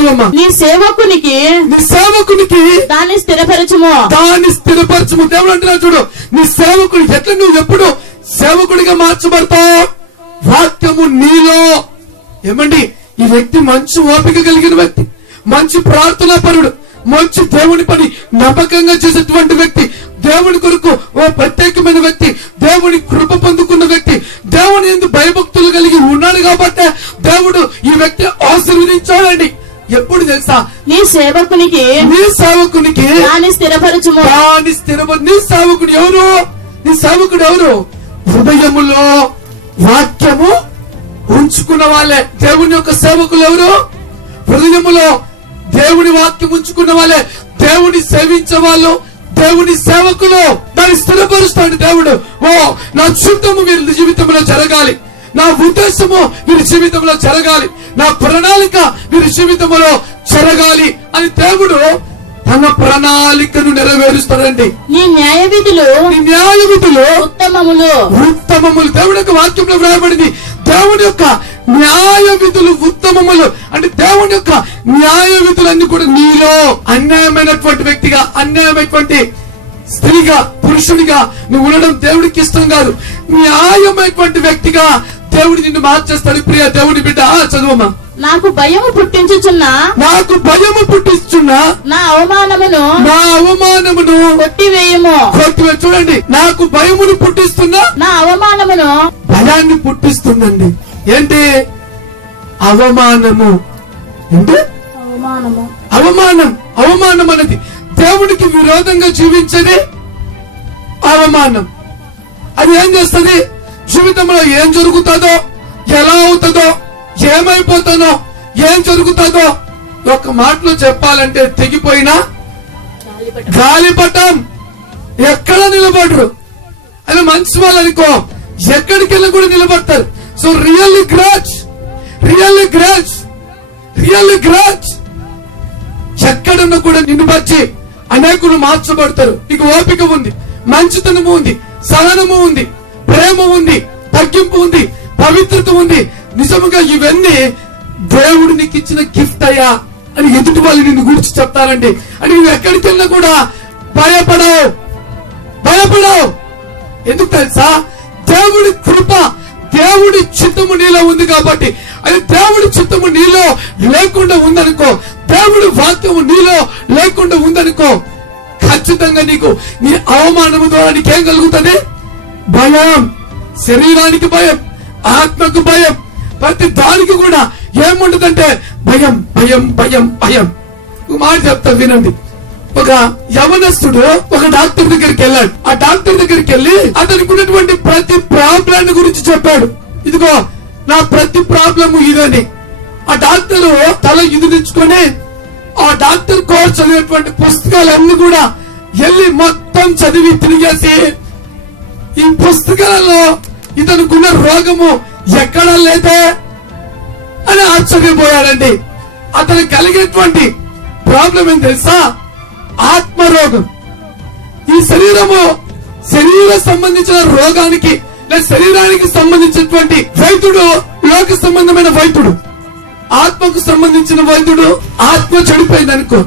చదువమ్మా. నీ సేవకునికి దాన్ని స్థిరపరచుము. దేవుడు అంటున్నాడు చూడు, నీ సేవకుని ఎట్లా నువ్వు ఎప్పుడు సేవకుడిగా మార్చబడతావు? వాక్యము నీలో. ఏమండి, ఈ వ్యక్తి మంచి ఓపిక కలిగిన వ్యక్తి, మంచి ప్రార్థనా పరుడు, మంచి దేవుని పని నమ్మకంగా చేసేటువంటి వ్యక్తి, దేవుని కొరకు ఓ ప్రత్యేకమైన వ్యక్తి, దేవుని కృప పొందుకున్న వ్యక్తి, దేవుని యందు భయభక్తులు కలిగి ఉన్నాడు కాబట్టి దేవుడు ఈ వ్యక్తి ఆశీర్వదించాడండి. ఎప్పుడు తెలుసా? నీ సేవకునికి దాన్ని స్థిరపరచుము. నీ సేవకుడు ఎవరు? నీ సేవకుడు ఎవరు? హృదయములో వాక్యము ఉంచుకున్న వాళ్ళే దేవుని యొక్క సేవకులు. ఎవరు? హృదయములో దేవుని వాక్యం ఉంచుకున్న వాళ్ళే దేవుని సేవించే వాళ్ళు, దేవుని సేవకులు. దాన్ని స్థిరపరుస్తాడు దేవుడు. ఓ, నా చిత్తము వీరి జీవితంలో జరగాలి, నా ఉద్దేశము వీరి జీవితంలో జరగాలి, నా ప్రణాళిక వీరి జీవితంలో జరగాలి అని దేవుడు తన ప్రణాళికను నెరవేరుస్తాడండి. నీ న్యాయ విధులు ఉత్తమములు. దేవుడి యొక్క వాక్యంలో వ్రాయబడింది, దేవుని యొక్క న్యాయ విధులు ఉత్తమములు. అంటే దేవుని యొక్క న్యాయ విధులన్నీ కూడా నీలో. అన్యాయమైనటువంటి వ్యక్తిగా, అన్యాయమైనటువంటి స్త్రీగా, పురుషుడిగా నువ్వు ఉండడం దేవుడికి ఇష్టం కాదు. న్యాయమైనటువంటి వ్యక్తిగా దేవుడు నిన్ను మార్చేస్తాడు. ప్రియ దేవుని బిడ్డ, చదువమ్మా. నాకు భయము పుట్టించుచున్నా నా అవమానమును కొట్టివేయము. చూడండి, నాకు భయమును పుట్టిస్తున్నా నా అవమానమును భయాన్ని పుట్టిస్తుందండి. ఏంటి అవమానము? అంటే అవమానం అనేది దేవునికి విరోధంగా జీవించేది అవమానం. అది ఏం చేస్తుంది? జీవితంలో ఏం జరుగుతుందో, ఎలా అవుతుందో, ఏమైపోతానో, ఏం జరుగుతుందో ఒక మాటలో చెప్పాలంటే తెగిపోయినా గాలిపటం. ఎక్కడ నిలబడరు. అది మంచి వాళ్ళు అనుకో, ఎక్కడికి వెళ్ళి కూడా నిలబడతారు. సో రియల్లీ గ్రాచ్ ఎక్కడున్నా కూడా నిన్ను బట్టి అనేకులు మార్చబడతారు. నీకు ఓపిక ఉంది, మంచితనము ఉంది, సహనము ఉంది, ప్రేమ ఉంది, తగ్గింపు ఉంది, పవిత్రత ఉంది. నిజముగా ఇవన్నీ దేవుడు నీకు ఇచ్చిన గిఫ్ట్ అయ్యా అని ఎదుటి వాళ్ళు నిన్ను గురించి చెప్తారండి. అని నువ్వు ఎక్కడికి వెళ్ళినా కూడా భయపడవు. ఎందుకు తెలుసా? దేవుడి కృప, దేవుడి చిత్తము నీలో ఉంది కాబట్టి. అది దేవుడి చిత్తము నీలో లేకుండా ఉందనుకో, దేవుడి వాక్యము నీలో లేకుండా ఉందనుకో, ఖచ్చితంగా నీకు నీ అవమానము ద్వారా నీకేం కలుగుతుంది? భయం. శరీరానికి భయం, ఆత్మకు భయం, ప్రతి దానికి కూడా ఏముంటదంటే భయం. మాట చెప్తా వినండి. ఒక యవనస్తుడు ఒక డాక్టర్ దగ్గరికి వెళ్ళాడు. ఆ డాక్టర్ దగ్గరికి వెళ్ళి అతనికి ఉన్నటువంటి ప్రతి ప్రాబ్లం గురించి చెప్పాడు. ఇదిగో నా ప్రతి ప్రాబ్లము ఇదని. ఆ డాక్టర్ తల ఇదిలించుకొని ఆ డాక్టర్ కోర్స్ చదివేటువంటి పుస్తకాలన్నీ కూడా వెళ్ళి మొత్తం చదివి తిరిగేసి, ఈ పుస్తకాలలో ఇతనుకున్న రోగము ఎక్కడా లేదే అని ఆశ్చర్యపోయాడండి. అతనికి కలిగేటువంటి ప్రాబ్లం ఏం తెలుసా? ఆత్మరోగం. ఈ శరీర సంబంధించిన రోగానికి లేదా శరీరానికి సంబంధించినటువంటి వైద్యుడు లోక సంబంధమైన వైద్యుడు, ఆత్మకు సంబంధించిన వైద్యుడు. ఆత్మ చెడిపోయిందనుకో,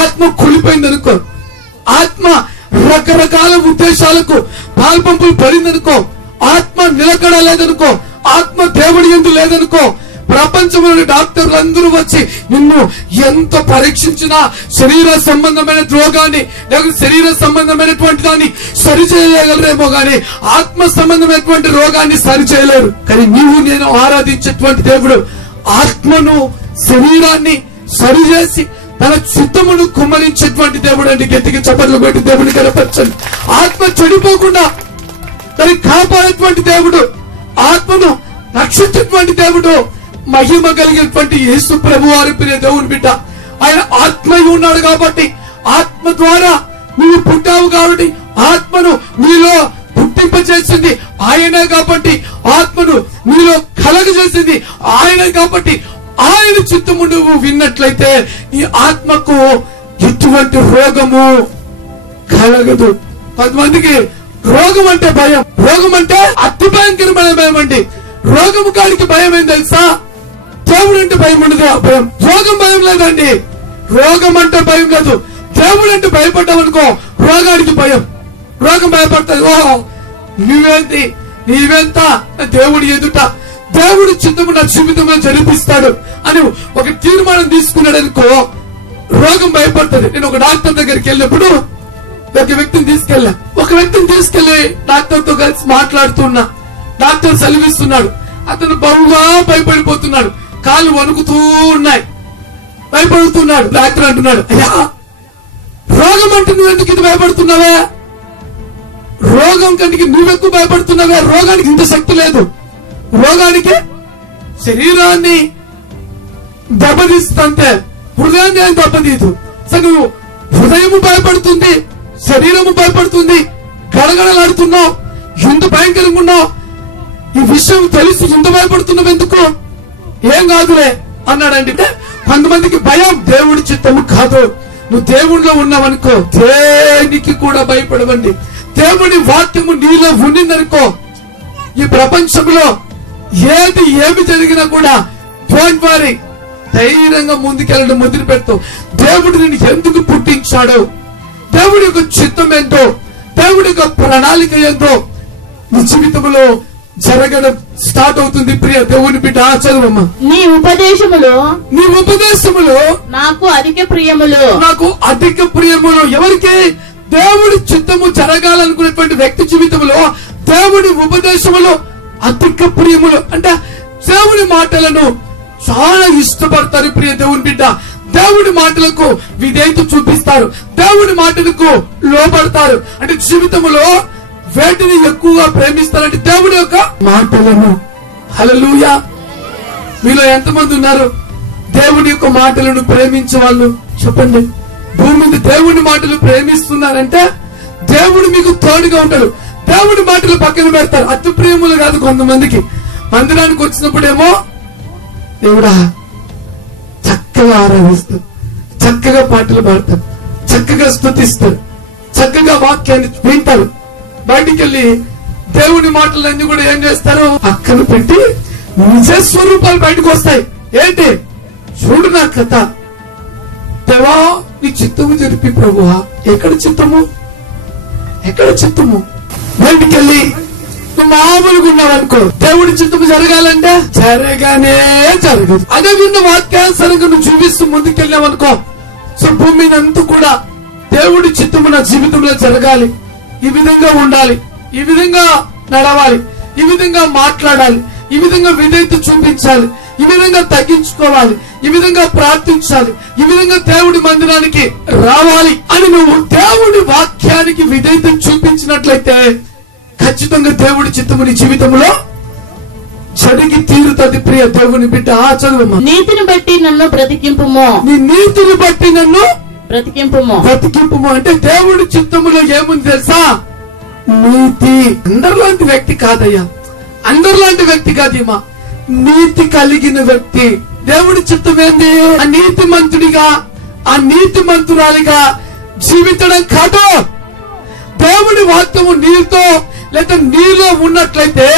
ఆత్మ కులిపోయిందనుకో, ఆత్మ రకరకాల ఉద్దేశాలకు పాల్పంపులు పడిందనుకో, ఆత్మ నిలకడ లేదనుకో, ఆత్మ దేవుడి యందు లేదనుకో, ప్రపంచంలోని డాక్టర్లు అందరూ వచ్చి నిన్ను ఎంత పరీక్షించినా శరీర సంబంధమైన రోగాన్ని లేక శరీర సంబంధమైనటువంటి దాన్ని సరిచేయగలరేమో గాని ఆత్మ సంబంధమైనటువంటి రోగాన్ని సరిచేయలేరు. కానీ నీవు నేను ఆరాధించేటువంటి దేవుడు ఆత్మను శరీరాన్ని సరిచేసి తన చిత్తమును కుమ్మరించేటువంటి దేవుడు అండి. గట్టిగా చప్పట్లు పెట్టి దేవుని కనపరచండి. ఆత్మ చెడిపోకుండా దాన్ని కాపాడేటువంటి దేవుడు, ఆత్మను రక్షించేటువంటి దేవుడు, మహిమ కలిగినటువంటి యేసు ప్రభు వారి ప్రియ దేవుని బిడ్డ. ఆయన ఆత్మయ్య ఉన్నాడు కాబట్టి, ఆత్మ ద్వారా నువ్వు పుట్టావు కాబట్టి, ఆత్మను నీలో పుట్టింపజేసింది ఆయనే కాబట్టి, ఆత్మను నీలో కలగజేసింది ఆయనే కాబట్టి, ఆయన చిత్తము నువ్వు విన్నట్లయితే ఈ ఆత్మకు ఎటువంటి రోగము కలగదు. 10 మందికి రోగం అంటే భయం, రోగం అంటే అతి భయంకరమైన భయం అండి. రోగము కాడికి భయం ఏం తెలుసా? దేవుడు అంటే భయం ఉండదు. భయం రోగం భయం లేదండి. రోగం అంటే భయం లేదు. దేవుడు అంటే భయపడ్డామనుకో రోగానికి భయం. రోగం భయపడుతుంది. ఓహో నువ్వేంటి నీవెంత దేవుడి ఎదుట దేవుడి చిత్తము నా జీవితంలో జరిపిస్తాడు అని ఒక తీర్మానం తీసుకున్నాడు అనుకో రోగం భయపడుతుంది. నేను ఒక డాక్టర్ దగ్గరికి వెళ్ళినప్పుడు ఒక వ్యక్తిని తీసుకెళ్లి డాక్టర్ తో కలిసి మాట్లాడుతున్నా. డాక్టర్ సెలవిస్తున్నాడు. అతను బహుగా భయపడిపోతున్నాడు. కాళ్ళు వణుకుతూ ఉన్నాయి. భయపడుతున్నాడు. డాక్టర్ అంటున్నాడు, అయ్యా రోగం అంటే నువ్వు ఎందుకు ఇది భయపడుతున్నావా? రోగం కంటికి నువ్వెక్కువ భయపడుతున్నావా? రోగానికి ఇంత శక్తి లేదు. రోగానికి శరీరాన్ని దెబ్బతీస్తుంటే హృదయాన్ని ఏం దెబ్బతీదు. నువ్వు హృదయము భయపడుతుంది, శరీరము భయపడుతుంది, గడగడలాడుతున్నావు, ఎంత భయంకరంగా ఉన్నావు. ఈ విషయం తెలిసి ఎంత భయపడుతున్నావు ఎందుకు? ఏం కాదులే అన్నాడండి. కొంతమందికి భయం దేవుడి చిత్తము కాదు. నువ్వు దేవుడిలో ఉన్నావనుకో దేనికి కూడా భయపడవండి. దేవుడి వాక్యము నీలో ఉండిందనుకో ఈ ప్రపంచంలో ఏమి జరిగినా కూడా డోంట్ వరీ, ధైర్యంగా ముందుకెళ్ళడం మొదలు పెడతావు. దేవుడు నిన్ను ఎందుకు పుట్టించాడు, దేవుడి యొక్క చిత్తం ఏంటో, దేవుడి యొక్క ప్రణాళిక ఏంటో నీ జీవితంలో జరగడం స్టార్ట్ అవుతుంది. ప్రియ దేవుని బిడ్డ చదువమ్మ. నీ ఉపదేశములు నాకు అధిక ప్రియములు. ఎవరికి? దేవుడి చిత్తము జరగాలనుకునేటువంటి వ్యక్తి జీవితంలో దేవుడి ఉపదేశములు అధిక ప్రియములు. అంటే దేవుడి మాటలను చాలా ఇష్టపడతారు. ప్రియ దేవుని బిడ్డ దేవుడి మాటలకు విధేయత చూపిస్తారు, దేవుడి మాటలకు లోపడతారు. అంటే జీవితంలో వేటిని ఎక్కువగా ప్రేమిస్తారంటే దేవుడి యొక్క మాటలను. హల్లెలూయా. మీలో ఎంతమంది ఉన్నారు దేవుడి యొక్క మాటలను ప్రేమించే వాళ్ళు? చెప్పండి. భూమి మీద దేవుడి మాటలు ప్రేమిస్తున్నారంటే దేవుడు మీకు తోడుగా ఉంటాడు. దేవుడి మాటలు పక్కన పెడతారు. అతి ప్రేములు కాదు. కొంతమందికి మందిరానికి వచ్చినప్పుడేమో దేవుడా చక్కగా ఆరాధిస్తారు, చక్కగా పాటలు పాడతారు, చక్కగా స్తుతిస్తారు, చక్కగా వాక్యాన్ని వింటారు. బయటికి వెళ్ళి దేవుని మాటలన్నీ కూడా ఏం చేస్తారు? పక్కన పెట్టి నిజ స్వరూపాలు బయటకు వస్తాయి. ఏంటి? చూడు నా కథ, దేవా నీ చిత్తము జరిపి ప్రభువా. ఎక్కడ చిత్తము? బయటికి వెళ్ళి నువ్వు మామూలుగా ఉన్నావనుకో దేవుడి చిత్తము జరగాలంటే జరగానే జరగదు. అదే విన్న వాక్యానుసారంగా నువ్వు చూపిస్తూ ముందుకెళ్ళావనుకో సో భూమి మీద అంతా కూడా దేవుడి చిత్తము నా జీవితంలో జరగాలి, ఈ విధంగా ఉండాలి, ఈ విధంగా నడవాలి, ఈ విధంగా మాట్లాడాలి, ఈ విధంగా విధేయత చూపించాలి, ఈ విధంగా తగ్గించుకోవాలి, ఈ విధంగా ప్రార్థించాలి, ఈ విధంగా దేవుడి మందిరానికి రావాలి అని నువ్వు దేవుడి వాక్యానికి విధేయత చూపించినట్లయితే ఖచ్చితంగా దేవుడి చిత్తము నీ జీవితంలో జరిగి తీరుతుంది. ప్రియ దేవుని బిడ్డ చదువు. నీతిని బట్టి నన్ను బ్రతికింపుము. నీ నీతిని బట్టి నన్ను బ్రతికింపుము అంటే దేవుడి చిత్తములో ఏముంది తెలుసా? నీతి. అందరిలాంటి వ్యక్తి కాదయ్యా, అందరిలాంటి వ్యక్తి కాదమ్మా, నీతి కలిగిన వ్యక్తి. దేవుడి చిత్తం ఏంది? ఆ నీతి మంతుడిగా, ఆ నీతి మంతురాలిగా జీవించడం కాదు. దేవుడి వాక్యము నీతో లేదా నీలో ఉన్నట్లయితే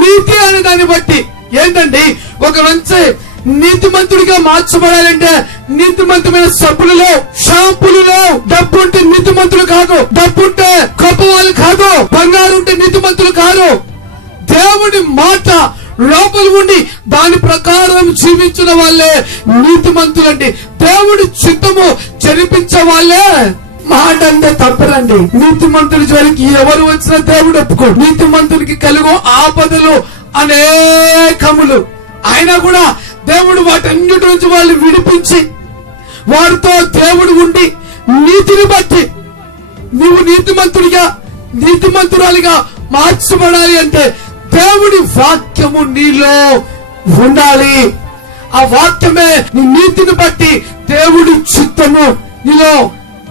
నీతి అనే దాన్ని బట్టి ఏంటండి ఒక మంచి నీతిమంతుడిగా మార్చబడాలంటే నీతిమంతమైన సబ్బులలో, షాంపులలో డబ్బుంటే నీతిమంతులు కాదు, డబ్బుంటే గొప్ప వాళ్ళు కాదు, బంగారు ఉంటే నీతిమంతులు కాదు. దేవుడి మాట లోపల ఉండి దాని ప్రకారం జీవించిన వాళ్ళే నీతిమంతులండి. దేవుడి చిత్తము జరిపించే వాళ్ళే. మాట అంటే తప్పరండి. నీతిమంతుడి జోలికి ఎవరు వచ్చినా దేవుడు ఒప్పుకోడు. నీతిమంతుడికి కలుగు ఆపదలు అనేకములు అయినా కూడా దేవుడు వాటన్నిటి నుంచి వాళ్ళు విడిపించి వారితో దేవుడు ఉండి నీతిని బట్టి నీవు నీతిమంతుడిగా, నీతిమంతురాలిగా మార్చబడాలి అంటే దేవుడి వాక్యము నీలో ఉండాలి. ఆ వాక్యమే నీ నీతిని బట్టి దేవుడి చిత్తము నీలో.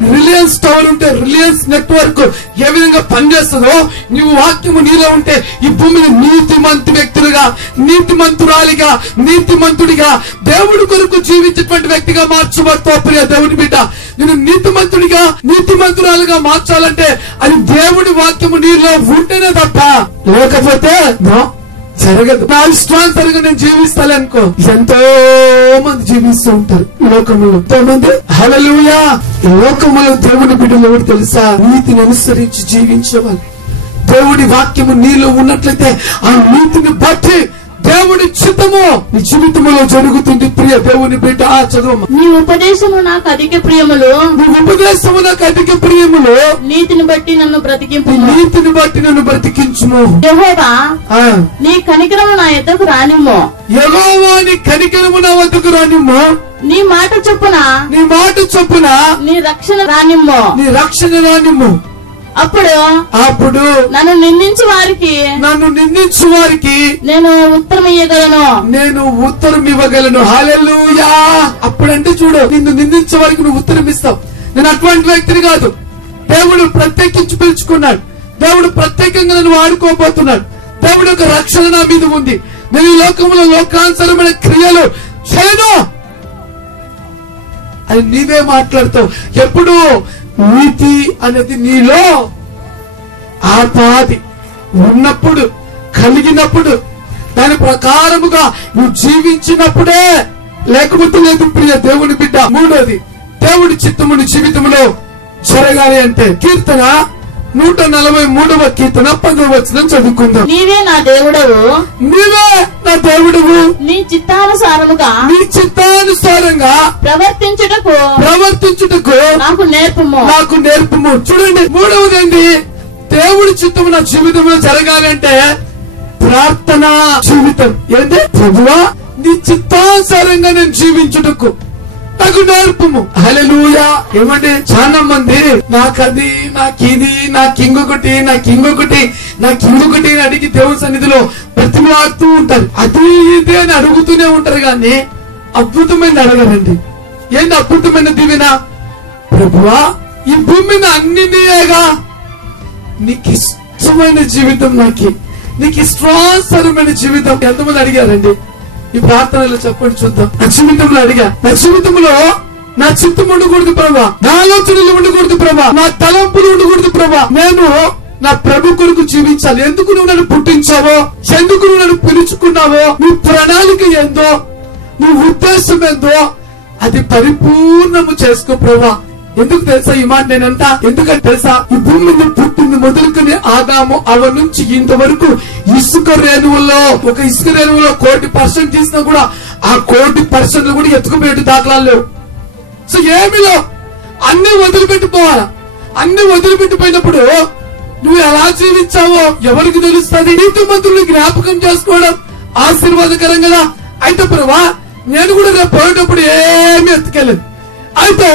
రిలయన్స్ టవర్ ఉంటే రిలయన్స్ నెట్వర్క్ ఏ విధంగా పనిచేస్తుందో నీవు వాక్యము నీలో ఉంటే ఈ భూమిని నీతిమంతు వ్యక్తులుగా, నీతిమంతురాలిగా, నీతిమంతుడిగా దేవుడి కొరకు జీవించేటువంటి వ్యక్తిగా మార్చబడతావు. ప్రియ దేవుని బిడ్డ, నేను నీతిమంతుడిగా, నీతిమంతురాలుగా మార్చాలంటే అది దేవుడి వాక్యము నీలో ఉంటేనే తప్ప లేకపోతే జరగదు. నా ఇష్టానుసారంగా నేను జీవిస్తాను అనుకో, ఎంతో మంది జీవిస్తూ ఉంటారు ఈ లోకంలో. ఎంతో మంది హల్లెలూయా. ఈ లోకంలో దేవుని బిడ్డలు ఎవరు తెలుసా? నీతిని అనుసరించి జీవించేవాళ్ళు. దేవుడి వాక్యము నీలో ఉన్నట్లయితే ఆ నీతిని బట్టి దేవుడి చిత్తము నీ జీవితంలో జరుగుతుంది. ప్రియ దేవుని బిడ్డ, చదువు. నీ ఉపదేశము నాకు అధిక ప్రియములు. నీ ఉపదేశము నాకు అధిక ప్రియములు. నీతిని బట్టి నన్ను బ్రతికింపు. నీతిని బట్టి నన్ను బ్రతికించుము. యెహోవా, నీ కనికరము నా యొద్దకు రానిమ్ము. యెహోవా, నీ కనికరము నా వద్దకు రానిమ్ము. నీ మాట చొప్పున నీ రక్షణ రానిమ్ము. నీ రక్షణ రానిమ్ము. అప్పుడు నన్ను నిందించు వారికి నేను ఉత్తరం ఇవ్వగలను. హల్లెలూయా. అప్పుడంటే చూడు, నిన్ను నిందించే వారికి నువ్వు ఉత్తరం ఇస్తావు. నేను అటువంటి వ్యక్తిని కాదు. దేవుడు ప్రత్యేకించి పిలుచుకున్నాడు. దేవుడు ప్రత్యేకంగా నన్ను వాడుకోబోతున్నాడు. దేవుడు ఒక రక్షణ నా మీద ఉంది. నేను ఈ లోకంలో లోకానుసరమైన క్రియలు చేయను అని నీవే మాట్లాడతావు. ఎప్పుడు నీతి అనేది నీలో ఆపాది ఉన్నప్పుడు, కలిగినప్పుడు, దాని ప్రకారముగా నువ్వు జీవించినప్పుడే, లేకపోతే లేదు. ప్రియ దేవుని బిడ్డ, మూడోది దేవుడి చిత్తముని జీవితంలో జరగాలి అంటే కీర్తన 143వ కీర్తన 10వ వచనం చదువుకుందాం. నీవే నా దేవుడవు, నీ చిత్తానుసారంగా ప్రవర్తించుటకు నాకు నేర్పుము. చూడండి, మూడవదండి దేవుడి చిత్తము నా జీవితంలో జరగాలంటే ప్రార్థనా జీవితం. ఏంటి? ప్రభువా, నీ చిత్తానుసారంగా నేను జీవించుటకు నాకు నేర్పుము. హల్లెలూయా. ఏమంటే చాలా మంది నాకది, నాకిది, నాకింకొకటి అని అడిగి దేవుని సన్నిధిలో ప్రతిమాడుతూ ఉంటారు. అది ఇది అని అడుగుతూనే ఉంటారు, కానీ అద్భుతమైన అడగరండి. ఏంటి అద్భుతమైన దీవెన? ప్రభువా, ఈ భూమి మీద అన్ని నీయేగా, నీకు ఇష్టమైన జీవితం నీకు ఇష్టానుసారమైన జీవితం. ఎంతమంది అడిగారండి ఈ ప్రార్థనలో? చెప్పండి చూద్దాం. నా జీవితంలో అడిగా, నా జీవితంలో నా చిత్తం ఉండకూడదు ప్రభా, నా ఆలోచనలు ఉండకూడదు ప్రభా, నా తలంపులు ఉండకూడదు ప్రభా. నేను నా ప్రభు కొరకు జీవించాలి. ఎందుకు నువ్వు నన్ను పుట్టించావో, ఎందుకు నువ్వు నన్ను పిలుచుకున్నావో, నీ ప్రణాళిక ఏందో, నీ ఉద్దేశం ఏందో అది పరిపూర్ణము చేసుకో ప్రభా. ఎందుకు తెలుసా ఈ మాట నేనంట? ఎందుకంటే తెలుసా, ఈ భూమి మీద పుట్టింది మొదలుకొని ఆదాము అవ నుంచి ఇంతవరకు ఇసుక రేణువుల్లో, ఒక ఇసుక రేణువులో 1,00,00,000% తీసినా కూడా ఆ 1,00,00,000% కూడా ఎత్తుకుపోయేట్టు దాఖలాలు లేవు. సో ఏమిలో అన్ని వదిలిపెట్టిపోవాలా. అన్ని వదిలిపెట్టిపోయినప్పుడు నువ్వు ఎలా జీవించావో ఎవరికి తెలుస్తుంది? నీతిమంతుల్ని జ్ఞాపకం చేసుకోవడం ఆశీర్వాదకరం కదా. అయితే ప్రభా, నేను కూడా రేపు పోయేటప్పుడు ఏమి ఎత్తుకెళ్ళదు. అయితే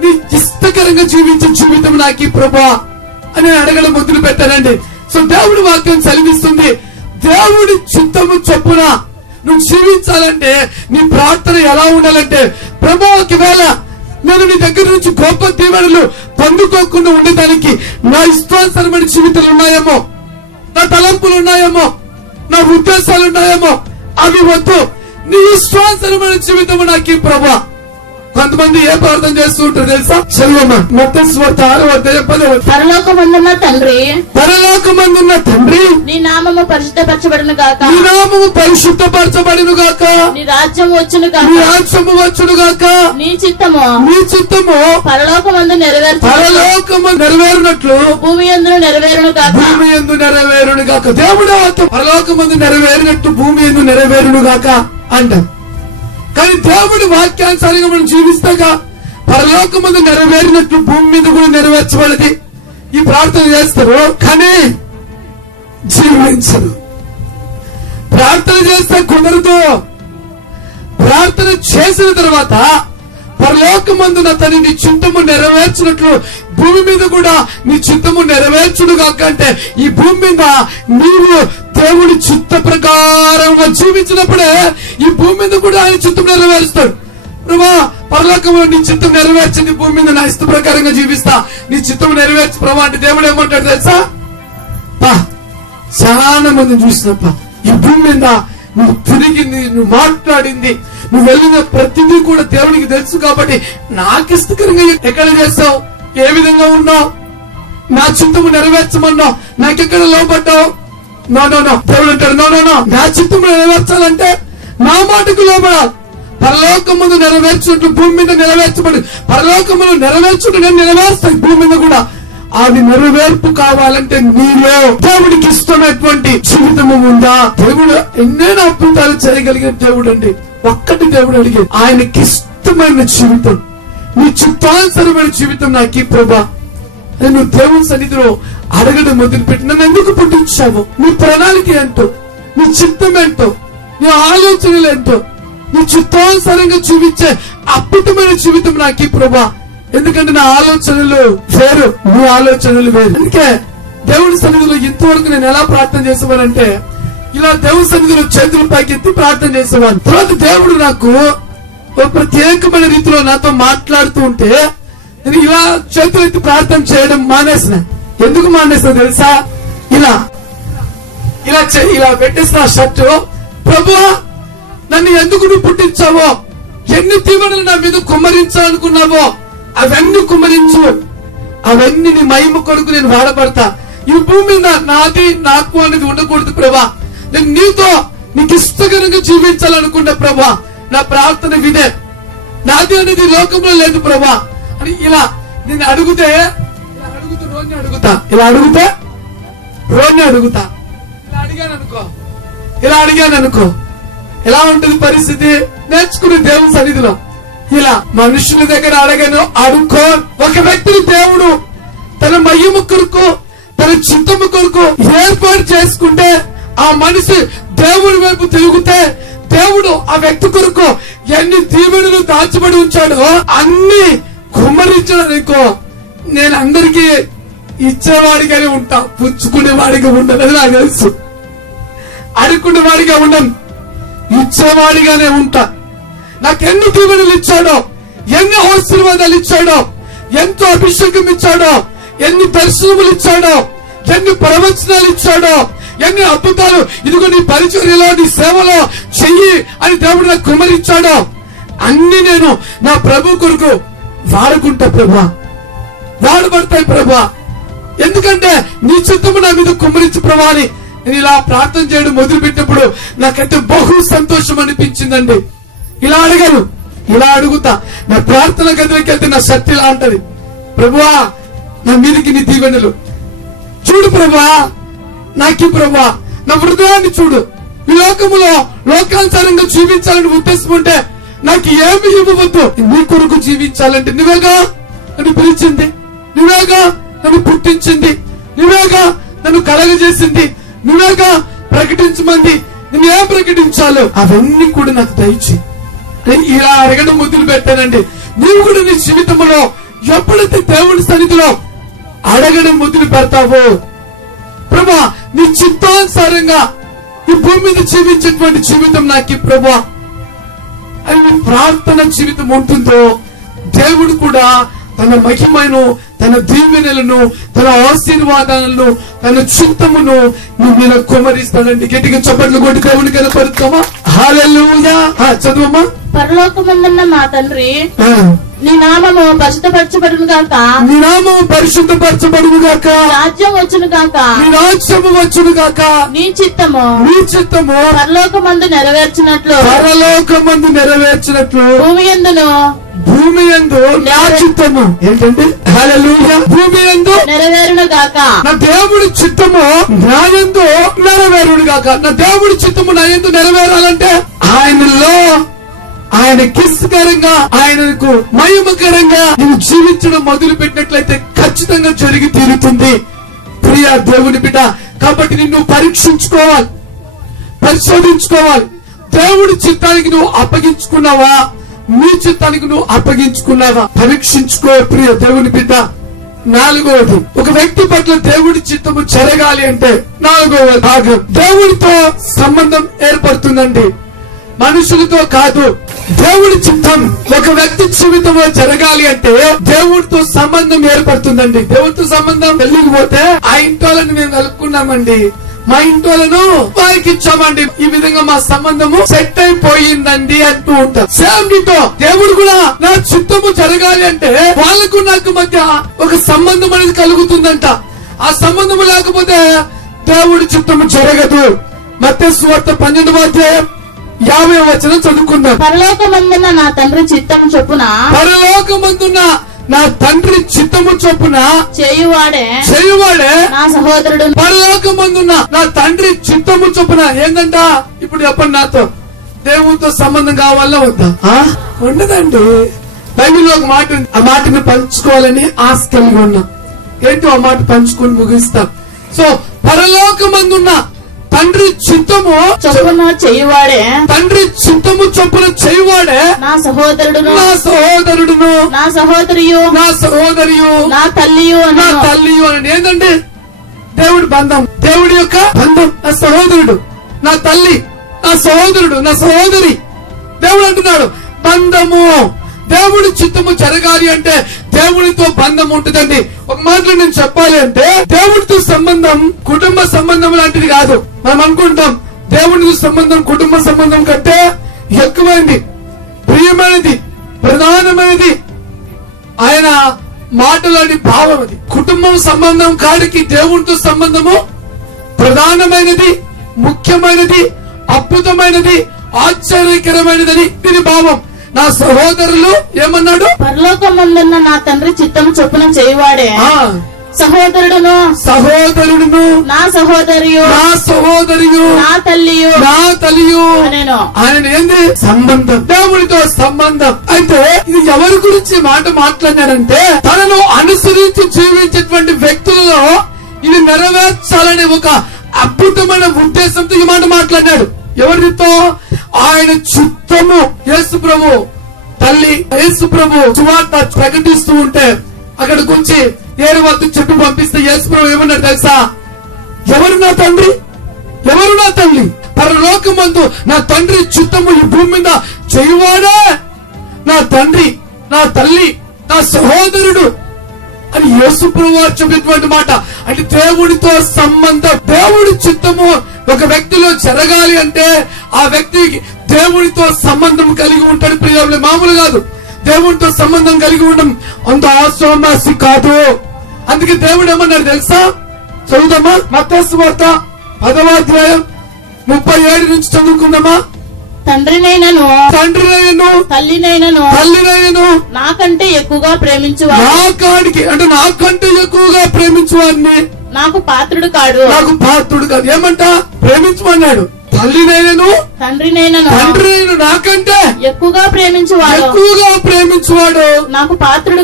నీ ఇష్టకరంగా జీవించే జీవితం నాకు ప్రభా అని అడగడం మొదలు పెట్టానండి. సో దేవుడి వాక్యం సెలవిస్తుంది, దేవుడి చిత్తము చొప్పున నువ్వు జీవించాలంటే నీ ప్రార్థన ఎలా ఉండాలంటే, ప్రభా, ఒకవేళ నేను నీ దగ్గర నుంచి గొప్ప దీవెనలు పొందుకోకుండా ఉండేదానికి నా ఇష్టానుసరమైన జీవితాలు ఉన్నాయేమో, నా తలంపులు ఉన్నాయేమో, నా ఉద్దేశాలు ఉన్నాయేమో, అవి వద్దు. నీ ఇష్టానుసరమైన జీవితము నాకు ప్రభా. కొంతమంది ఏ ప్రార్థన చేస్తూ ఉంటారు తెలుసా? చదువమ్మా, మత్తయి సువార్త 6వ అధ్యాయం 10వ వచనం. పరలోకమందున్న తండ్రి, నీ నామము పరిశుద్ధపరచబడును గాక, నీ రాజ్యము వచ్చును గాక, నీ చిత్తము పరలోకమందు నెరవేరునట్లు భూమి యందు నెరవేరును గాక. దేవుడు పరలోకమందు నెరవేరినట్టు భూమి యందు నెరవేరును గాక అంటారు. కానీ దేవుడి వాక్యానుసారంగా మనం జీవిస్తాగా పరలోకమందు నెరవేరినట్లు భూమి మీద కూడా నెరవేర్చబడది. ఈ ప్రార్థన చేస్తారు కానీ జీవించరు. ప్రార్థన చేస్తే కుదరదు. ప్రార్థన చేసిన తర్వాత పరలోకమందు నా తని నీ చిత్తము నెరవేర్చినట్లు భూమి మీద కూడా నీ చిత్తము నెరవేర్చుడు కాక అంటే ఈ భూమి మీద నీవు దేవుడి చిత్త ప్రకారంగా జీవించినప్పుడే ఈ భూమి మీద కూడా ఆయన చిత్తం నెరవేరుస్తాడు. ప్రభా, పరలోకంలో నీ చిత్తం నెరవేర్చింది, భూమి మీద నా ఇష్ట ప్రకారంగా జీవిస్తా, నీ చిత్తం నెరవేర్చు ప్రభా అంటే దేవుడు ఏమంటాడు తెలుసా? చాలా మందిని చూసినప్ప ఈ భూమి మీద నువ్వు తిరిగింది, నువ్వు మాట్లాడింది, నువ్వు వెళ్ళిన ప్రతిదీ కూడా దేవునికి తెలుసు. కాబట్టి నాకు ఇష్టకరంగా ఎక్కడ చేస్తావు, ఏ విధంగా ఉన్నావు, నా చిత్తము నెరవేర్చమన్నావు, నాకెక్కడ లోపడ్డావు నో నో నో. దేవుడు అంటాడు నో నో నో, నా చిత్తం నెరవేర్చాలంటే నా మాటకు లోబడాలి. పరలోకమును నెరవేర్చుంటూ భూమి మీద నెరవేర్చబడి, పరలోకమును నెరవేర్చుంటూ నేను నెరవేర్స్తాను భూమి మీద కూడా. అది నెరవేర్పు కావాలంటే నీలో దేవుడికి ఇష్టమైనటువంటి జీవితము ఉందా? దేవుడు ఎన్నైనా అద్భుతాలు చేయగలిగిన దేవుడు అండి. ఒక్కటి దేవుడు అడిగే, ఆయనకి ఇష్టమైన జీవితం, నీ చిత్తానుసరమైన జీవితం నాకు ప్రభా. నేను దేవుని సన్నిధిలో అడగడం మొదలుపెట్టి, నన్ను ఎందుకు పుట్టించావు, నీ ప్రణాళిక ఏంటో, నీ చిత్తం ఏంటో, నీ ఆలోచనలు ఏంటో, నీ చిత్తానుసారంగా చూపించే అద్భుతమైన జీవితం నాకు ప్రభా. ఎందుకంటే నా ఆలోచనలు వేరు, నీ ఆలోచనలు వేరు. అందుకే దేవుని సన్నిధిలో ఇంతవరకు నేను ఎలా ప్రార్థన చేసేవానంటే, ఇలా దేవుని సన్నిధిలో చేతులు పైకెత్తి ప్రార్థన చేసేవాను. తర్వాత దేవుడు నాకు ఒక ప్రత్యేకమైన రీతిలో నాతో మాట్లాడుతూ ఉంటే నేను ఇలా చేతులు ఎత్తి ప్రార్థన చేయడం మానేసిన. ఎందుకు మానేసిన తెలుసా? ఇలా పెట్టేసిన షర్టు, ప్రభువా నన్ను ఎందుకు నువ్వు పుట్టించావో, ఎన్ని దీవెనలు నా మీద కుమ్మరించాలనుకున్నావో అవన్నీ కుమ్మరించు, అవన్నీ నీ మహిమ కొరకు నేను వాడబడతా. ఈ భూమి మీద నాది నాకు అనేది ఉండకూడదు ప్రభా. నేను నీతో నీకు ఇష్టకరంగా జీవించాలనుకున్నా ప్రభా. నా ప్రార్థన వినే, నాది అనేది లోకంలో లేదు ప్రభా అని ఇలా నేను అడిగితే రోజు అడుగుతా, ఇలా అడిగితే రోజు అడుగుతా. ఇలా అడిగాను అనుకో ఎలా ఉంటుంది పరిస్థితి? నేర్చుకునే దేవుని సన్నిధిలో ఇలా మనుషుల దగ్గర అడగను, అడుక్కో. ఒక వ్యక్తిని దేవుడు తన మహిమ కొరకు, తన చిత్తము కొరకు ఏర్పాటు చేసుకుంటే, ఆ మనిషి దేవుడి వైపు తిరిగితే దేవుడు ఆ వ్యక్తి కొరకు ఎన్ని దీవెనలు దాచబడి ఉంచాడో అన్ని కుమ్మరించడానికో. నేను అందరికీ ఇచ్చేవాడిగానే ఉంటా, పుచ్చుకునేవాడిగా ఉండను. అది నాకు తెలుసు. అడుక్కునేవాడిగా ఉండను, ఇచ్చేవాడిగానే ఉంటా. నాకెన్ని దీవెనలు ఇచ్చాడో, ఎన్ని ఆశీర్వాదాలు ఇచ్చాడో, ఎంతో అభిషేకం ఇచ్చాడో, ఎన్ని దర్శనములు ఇచ్చాడో, ఎన్ని ప్రవచనాలు ఇచ్చాడో, ఎన్ని అద్భుతాలు ఇదిగో నీ పరిచర్యలో నీ సేవలో చెయ్యి అని దేవుడు నాకు కుమ్మరించాడో అన్ని నేను నా ప్రభు కొరకు వాడుకుంటా ప్రభా, వాడబడతాయి ప్రభా. ఎందుకంటే నీ చిత్తము నా మీద కుమ్మరించి ప్రభా అని నేను ఇలా ప్రార్థన చేయడం మొదలు పెట్టినప్పుడు నాకైతే బహు సంతోషం అనిపించిందండి. ఇలా అడగను, ఇలా అడుగుతా. నా ప్రార్థన గదిలోకి వెళ్తే నా శక్తి ఇలా అంటది, ప్రభువా నా మీదకి నీ దీవెనలు చూడు ప్రభువా, నాకి ప్రభువా నా హృదయాన్ని చూడు. ఈ లోకములో లోకానుసారంగా జీవించాలని ఉద్దేశం ఉంటే నాకు ఏమి ఇవ్వవద్దు, నీ కొరకు జీవించాలంటే నువ్వేగా నన్ను పిలిచింది, నువ్వేగా నన్ను పుట్టించింది, నువ్వేగా నన్ను కలగజేసింది, నువ్వేగా ప్రకటించమంది. నేను ఏం ప్రకటించాలో అవన్నీ కూడా నాకు దయచేయి. ఇలా అడగడం మొదలు పెట్టానండి. నీవు కూడా నీ జీవితంలో ఎప్పుడైతే దేవుని సన్నిధిలో అడగడం మొదలు పెడతావో, ప్రభా నీ చిత్తానుసారంగా ఈ భూమి మీద జీవించేటువంటి జీవితం నాకు ప్రభా అని ప్రార్థన జీవితం ఉంటుందో, దేవుడు కూడా తన మహిమను, తన దీవెనలను, తన ఆశీర్వాదాలను, తన చిత్తమును నీ మీద కుమరిస్తాడండి. గట్టిగా చప్పట్లు కొట్టి దేవుని కనపరుస్తామా? హల్లెలూయా. చదువమ్మా. పరలోకమందున్న మా తండ్రి, నీ నామము పరిశుద్ధపరచబడును గాక, నీ నామము పరిశుద్ధపరచబడును గాక, రాజ్యం వచ్చును గాక, నీ రాజ్యము వచ్చును గాక, నీ చిత్తము పరలోకమందు నెరవేర్చినట్లు భూమి యందు నా చిత్తము ఏంటంటే హల్లెలూయా, భూమి యందు నెరవేరును గాక. నా దేవుడి చిత్తము నా యందు నెరవేరును గాక. నా దేవుడి చిత్తము నా యందు నెరవేరాలంటే ఆయనలో, ఆయనకి ఇష్టకరంగా, ఆయనకు మహిమకరంగా నువ్వు జీవించడం మొదలు పెట్టినట్లయితే ఖచ్చితంగా జరిగి తీరుతుంది ప్రియ దేవుని బిడ్డ. కాబట్టి నిన్ను పరీక్షించుకోవాలి, పరిశోధించుకోవాలి. దేవుడి చిత్తానికి నువ్వు అప్పగించుకున్నావా, నీ చిత్తానికి నువ్వు అప్పగించుకున్నావా? పరీక్షించుకో ప్రియ దేవుని బిడ్డ. నాలుగవది, ఒక వ్యక్తి పట్ల దేవుడి చిత్తము జరగాలి అంటే నాలుగవ భాగం దేవుడితో సంబంధం ఏర్పడుతుందండి, మనుషులతో కాదు. దేవుడి చిత్తం ఒక వ్యక్తి జీవితంలో జరగాలి అంటే దేవుడితో సంబంధం ఏర్పడుతుందండి. దేవుడితో సంబంధం వెళ్ళిపోతే ఆ ఇంటోళ్ళని మేము కలుపుకున్నామండి, మా ఇంటోళ్ళను వారికి ఇచ్చామండి, ఈ విధంగా మా సంబంధము సెట్ అయిపోయిందండి అంటూ ఉంటారు. సేమ్ నీతో దేవుడు కూడా నా చిత్తము జరగాలి అంటే వాళ్ళకు నాకు మధ్య ఒక సంబంధం అనేది కలుగుతుందంట. ఆ సంబంధం లేకపోతే దేవుడి చిత్తము జరగదు. మత్తయి సువార్త 12వ అధ్యాయం 50వ వచనం చదువుకుందాం. పరలోకమందున్న నా తండ్రి చిత్తము చొప్పున, పరలోకమందున్న నా తండ్రి చిత్తము చొప్పున చేయువాడే నా సహోదరుడు. పరలోకమందున్న నా తండ్రి చిత్తము చొప్పున ఏందంట? ఇప్పుడు చెప్పండి, నాతో దేవునితో సంబంధం కావాలా వద్దా? ఉండదండి. బైబిల్లో ఒక మాట ఉంది, ఆ మాటని పంచుకోవాలని ఆశ కలిగి ఉన్నా. ఏంటో ఆ మాట పంచుకొని ముగిస్తాం. సో పరలోకమందున్న తండ్రి చిత్తము చొప్పున చేయువాడే, తండ్రి చిత్తము చొప్పున చేయువాడే నా సహోదరుడును, నా సహోదరియు, నా తల్లియు అని. ఏంటంటే దేవుడి బంధం, దేవుడి యొక్క బంధం. నా సహోదరుడు, నా తల్లి, నా సహోదరుడు, నా సహోదరి. దేవుడు అంటున్నాడు బంధము. దేవుడి చిత్తము జరగాలి అంటే దేవుడితో బంధం ఉంటుందండి. ఒక మాటలో నేను చెప్పాలి అంటే దేవుడితో సంబంధం కుటుంబ సంబంధం లాంటిది కాదు. మనం అనుకుంటాం దేవుడితో సంబంధం కుటుంబ సంబంధం కంటే ఎక్కువైంది, ప్రియమైనది, ప్రధానమైనది. ఆయన మాటలోని భావం అది. కుటుంబం సంబంధం కాడికి దేవుడితో సంబంధము ప్రధానమైనది, ముఖ్యమైనది, అద్భుతమైనది, ఆశ్చర్యకరమైనదని దీని భావం. నా సహోదరులు ఏమన్నాడు? పరలోకమందున్న నా తండ్రి చిత్తము చొప్పున చేయువాడే సహోదరుడును, నా సహోదరియు, నా తల్లియు ఆయన ఏంది? సంబంధం, దేవుడితో సంబంధం. అయితే ఇది ఎవరి గురించి మాట మాట్లాడినాడంటే తనను అనుసరించి జీవించేటువంటి వ్యక్తులలో ఇది నెరవేర్చాలనే ఒక అద్భుతమైన ఉద్దేశంతో ఈ మాట మాట్లాడినాడు. ఎవరితో? ఆయన చిత్తము. యేసు ప్రభు తల్లి యేసు ప్రభు సువార్త ప్రకటిస్తూ ఉంటే అక్కడ గురించి 7 వద్ద చెప్పి పంపిస్తే యేసు ప్రభు ఏమన్నాడు తెలుసా? ఎవరు నా తండ్రి, ఎవరు నా తల్లి? పరలోకమందు నా తండ్రి చిత్తము ఈ భూమి మీద చేయువాడే నా తండ్రి, నా తల్లి, నా సహోదరుడు అని యేసు ప్రభు వారు చెప్పినటువంటి మాట. అంటే దేవుడితో సంబంధం, దేవుడి చిత్తము ఒక వ్యక్తిలో జరగాలి అంటే ఆ వ్యక్తికి దేవుడితో సంబంధం కలిగి ఉంటాడు. ప్రియులు మామూలు కాదు, దేవుడితో సంబంధం కలిగి ఉండడం అంత ఆసోమాసి కాదు. అందుకే దేవుడు ఏమన్నాడు తెలుసా? చదువుదామా? మత్తయి సువార్త 10వ అధ్యాయం 37 నుంచి చదువుకుందామా? తండ్రినైనను తల్లినైనను నాకంటే ఎక్కువగా ప్రేమించువాడు, నాకంటే ఎక్కువగా ప్రేమించువాడిని నాకు పాత్రుడు కాడు. ఏమంట? ప్రేమించమన్నాడు. తల్లినైనను తండ్రినైనను నాకంటే ఎక్కువగా ప్రేమించువాడు నాకు పాత్రుడు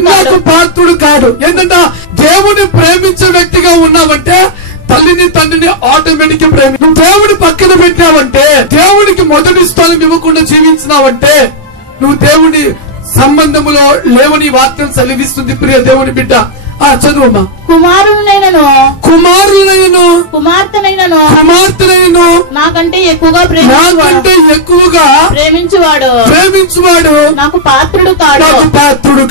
కాడు. ఏంటంట? దేవుని ప్రేమించే వ్యక్తిగా ఉన్నావంటే తల్లిని తండ్రిని ఆటోమేటిక్ గా ప్రేమి. దేవుడి పక్కన పెట్టావంటే, దేవుడికి మొదటి స్థానం ఇవ్వకుండా జీవించినావంటే నువ్వు దేవుడి సంబంధములో లేవని వాక్యం సెలవిస్తుంది. ప్రియ దేవుని బిడ్డ, చదువమ్మా. కుమారులైనను కుమార్తెనైనను నాకంటే ఎక్కువగా ప్రేమించువాడు నాకు పాత్రుడు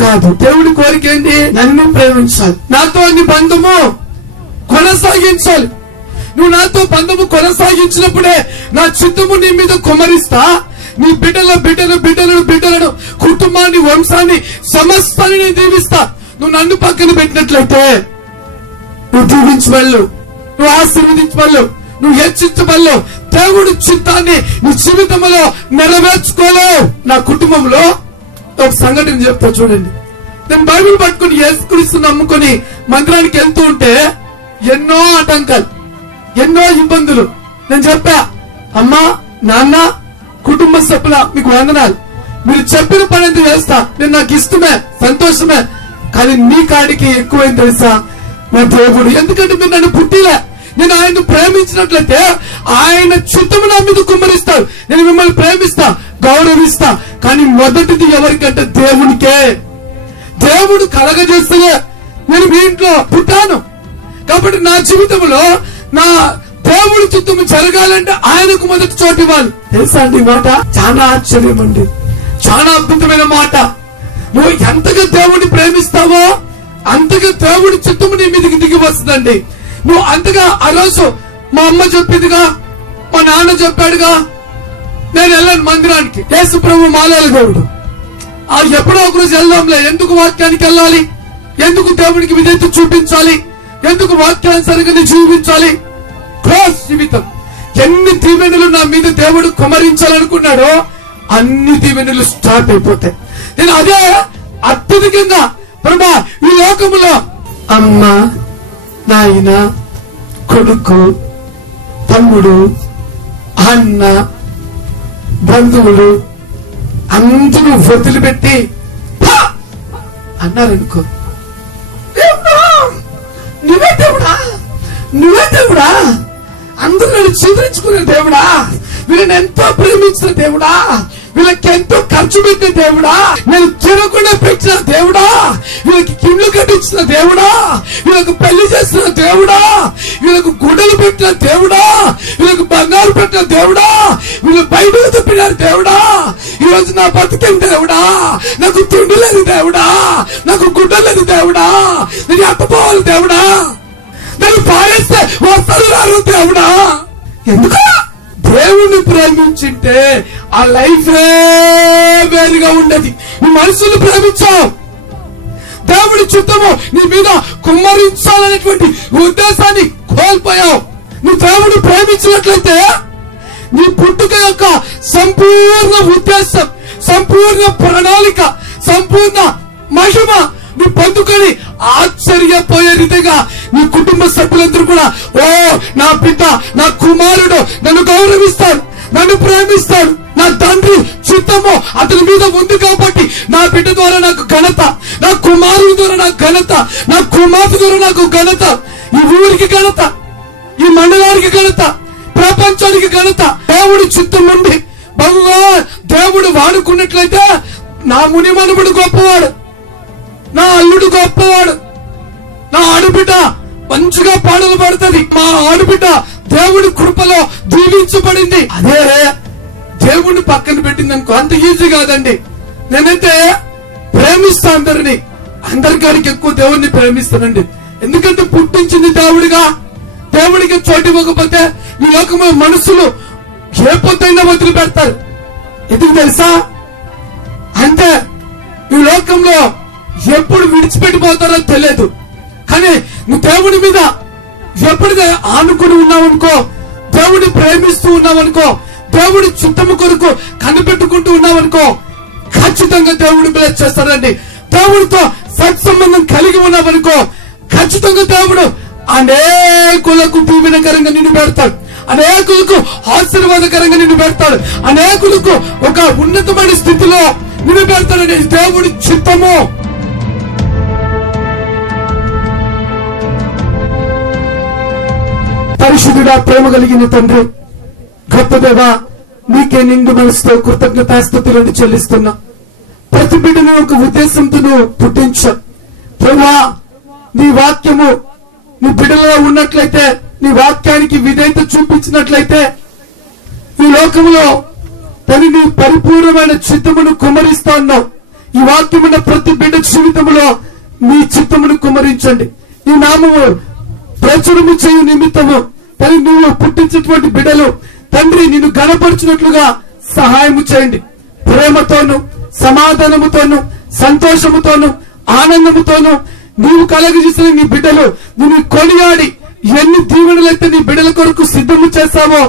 కాదు. దేవుడి కోరిక ఏంటి? నన్ను ప్రేమించాలి, నాతో అన్ని బంధము కొనసాగించాలి. నువ్వు నాతో బంధము కొనసాగించినప్పుడే నా చిత్తము నీ మీద కుమరిస్తా. నీ బిడ్డలను కుటుంబాన్ని, వంశాన్ని, సమస్తాన్ని నేను దీవిస్తా. నువ్వు నన్ను పక్కన పెట్టినట్లయితే నువ్వు దీవించబడలు, నువ్వు ఆశీర్వదించబడలు, నువ్వు హెచ్చించబడలు. దేవుడి చిత్తాన్ని నీ జీవితంలో నెరవేర్చుకోలేవు. నా కుటుంబంలో ఒక సంఘటన చెప్తా చూడండి. నేను బైబిల్ పట్టుకుని యేసుక్రీస్తుని నమ్ముకొని మందిరానికి వెళ్తూ ఉంటే ఎన్నో ఆటంకాలు, ఎన్నో ఇబ్బందులు. నేను చెప్పా, అమ్మా, నాన్న, కుటుంబ సభ్యుల మీకు వందనాలు, మీరు చెప్పిన పని ఎంత చేస్తా, నేను నాకు ఇష్టమే, సంతోషమే. కానీ నీ కాడికి ఎక్కువైంది తెలుసా నా దేవుడు. ఎందుకంటే మీరు నన్ను పుట్టిలే. నేను ఆయన్ను ప్రేమించినట్లయితే ఆయన చిత్తము నా మీద కుమ్మరిస్తాడు. నేను మిమ్మల్ని ప్రేమిస్తా, గౌరవిస్తా. కానీ మొదటిది ఎవరికంటే దేవునికే. దేవుడు కలగజేస్తే నేను మీ ఇంట్లో పుట్టాను కాబట్టి నా జీవితంలో నా దేవుడి చిత్తము జరగాలంటే ఆయనకు మొదటి చోటు ఇవ్వాలి. తెలుసా అండి మాట? చాలా ఆశ్చర్యం అండి, చాలా అద్భుతమైన మాట. నువ్వు ఎంతగా దేవుడిని ప్రేమిస్తావో అంతగా దేవుడి చిత్తము నీ మీదకి దిగి వస్తుందండి. నువ్వు అంతగా ఆ రోజు మా అమ్మ చెప్పిందిగా, మా నాన్న చెప్పాడుగా, నేను వెళ్ళాను మందిరానికి. యేసు ప్రభు మాలాల దేవుడు. ఎప్పుడో ఒకరోజు వెళ్దాంలే. ఎందుకు వాక్యానికి వెళ్ళాలి? ఎందుకు దేవుడికి విధేయత చూపించాలి? ఎందుకు వాక్యానుసారంగా జీవించాలి? జీవితం. ఎన్ని దీవెనలు నా మీద దేవుడు కుమరించాలనుకున్నాడో అన్ని దీవెనలు స్టార్ట్ అయిపోతాయి. నేను అదే అత్యధికంగా ప్రభా ఈ లోకములో అమ్మ, నాయన, కొడుకు, తమ్ముడు, అన్న, బంధువులు అందరూ వదిలిపెట్టి అన్నారనుకో, నువ్వే దేవుడా, నువ్వే దేవుడా, అందరూ నన్ను చివరించుకునే దేవుడా, వీళ్ళని ఎంతో ప్రేమించిన దేవుడా, వీళ్ళకి ఎంతో ఖర్చు పెట్టిన దేవుడా, నేను తినకుండా పెట్టిన దేవుడా, వీళ్ళకి కిండ్లు కట్టించిన దేవుడా, వీళ్ళకు పెళ్లి చేసిన దేవుడా, వీళ్ళకు గుడ్డలు పెట్టిన దేవుడా, వీళ్ళకు బంగారు పెట్టిన దేవుడా, వీళ్ళు బయటకు తప్పినారు దేవుడా, ఈ రోజు నా బతికేం దేవుడా, నాకు తిండి లేదు దేవుడా, నాకు గుడ్డ లేదు దేవుడా, నేను ఎత్తపోవాలి దేవుడా, నేను పారేస్తే వస్తారు రారు దేవుడా. ఎందుకు? దేవుణ్ణి ప్రేమించింటే ఆ లైఫ్ వేరుగా ఉండదు. నువ్వు మనుషులు ప్రేమించావు, దేవుడి చిత్తము నీ మీద కుమ్మరించాలనేటువంటి ఉద్దేశాన్ని కోల్పోయావు. నువ్వు దేవుడు ప్రేమించినట్లయితే నీ పుట్టుక యొక్క సంపూర్ణ ఉద్దేశం, సంపూర్ణ ప్రణాళిక, సంపూర్ణ మహిమ నీ పొందుకొని ఆశ్చర్యపోయే రీతిగా నీ కుటుంబ సభ్యులందరూ కూడా, ఓ నా బిడ్డ, నా కుమారుడు నన్ను గౌరవిస్తాడు, నన్ను ప్రేమిస్తాడు, నా తండ్రి చిత్తము అతని మీద ఉంది కాబట్టి నా బిడ్డ ద్వారా నాకు ఘనత, నా కుమారుడి ద్వారా నాకు ఘనత, నా కుమార్తె ద్వారా నాకు ఘనత, ఈ ఊరికి ఘనత, ఈ మండలానికి ఘనత, ప్రపంచానికి ఘనత. దేవుడి చిత్తం ఉంది. బహుగా దేవుడు వాడుకున్నట్లయితే నా ముని మనుమడు గొప్పవాడు, నా అల్లుడు గొప్పవాడు, నా ఆడబిడ్డ మంచిగా పాటలు పాడుతుంది, మా ఆడబిడ్డ దేవుడి కృపలో దీవించబడింది. అదే దేవుడిని పక్కన పెట్టింది అనుకో, అంత ఈజీ కాదండి. నేనైతే ప్రేమిస్తా అందరికాడికి ఎక్కువ దేవుడిని ప్రేమిస్తానండి. ఎందుకంటే పుట్టించింది దేవుడిగా, దేవుడికి చోటు ఇవ్వకపోతే ఈ లోకంలో మనుషులు ఏ పొద్దైనా వదిలి పెడతారు. ఎందుకు తెలుసా? అంటే ఈ లోకంలో ఎప్పుడు విడిచిపెట్టిపోతారో తెలియదు. కానీ నువ్వు దేవుడి మీద ఎప్పుడుగా ఆనుకుని ఉన్నావనుకో, దేవుడిని ప్రేమిస్తూ ఉన్నావనుకో, దేవుడి చిత్తము కొరకు కనిపెట్టుకుంటూ ఉన్నావనుకో, ఖచ్చితంగా దేవుడు బ్లెస్ చేస్తాడండి. దేవుడితో సత్సంబంధం కలిగి ఉన్నావనుకో, ఖచ్చితంగా దేవుడు అనేకులకు దీవెనకరంగా నిన్ను పెడతాడు, అనేకులకు ఆశీర్వాదకరంగా నిన్ను పెడతాడు, అనేకులకు ఒక ఉన్నతమైన స్థితిలో నిన్ను పెడతాడని దేవుడి చిత్తము. పరిశుద్ధుడా, ప్రేమ కలిగిన తండ్రి, గొప్ప దేవా, నీకే నిండు మనసుతో కృతజ్ఞతాస్తుతులను చెల్లిస్తున్నా. ప్రతి బిడ్డను ఒక ఉద్దేశంతో నువ్వు పుట్టించా ప్రభువా. నీ వాక్యము నీ బిడ్డలో ఉన్నట్లయితే, నీ వాక్యానికి విధేయత చూపించినట్లయితే ఈ లోకంలో తను నీ పరిపూర్ణమైన చిత్తమును కుమ్మరిస్తా ఉన్నావు. ఈ వాక్యమున్న ప్రతి బిడ్డ జీవితంలో నీ చిత్తమును కుమ్మరించండి. ఈ నామము ప్రచురము చేయు నిమిత్తము తను నువ్వు పుట్టించినటువంటి బిడ్డలు తండ్రి నిన్ను గణపరిచినట్లుగా సహాయము చేయండి. ప్రేమతోను, సమాధానముతోను, సంతోషముతోను, ఆనందముతోను నీవు కలగజేసిన నీ బిడ్డలు నిన్ను కొనియాడి ఎన్ని దీవెనలైతే నీ బిడ్డల కొరకు సిద్ధము చేశావో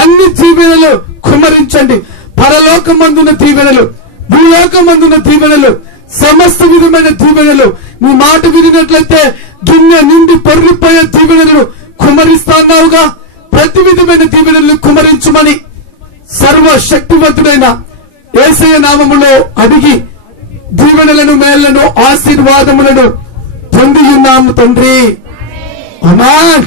అన్ని దీవెనలు కుమ్మరించండి. పరలోకమందున దీవెనలు, భూలోకమందున దీవెనలు, సమస్త విధమైన దీవెనలు, నీ మాట వినినట్లయితే గిన్నె నిండి పొర్లిపోయే దీవెనలు కుమ్మరిస్తాన్నావుగా. ప్రతి విధమైన దీవెనలు కుమ్మరించుమని సర్వశక్తివంతుడైన యేసయ్య నామములో అడిగి దీవెనలను, మేళ్లను, ఆశీర్వాదములను పొంది ఉన్నాము తండ్రి. ఆమేన్.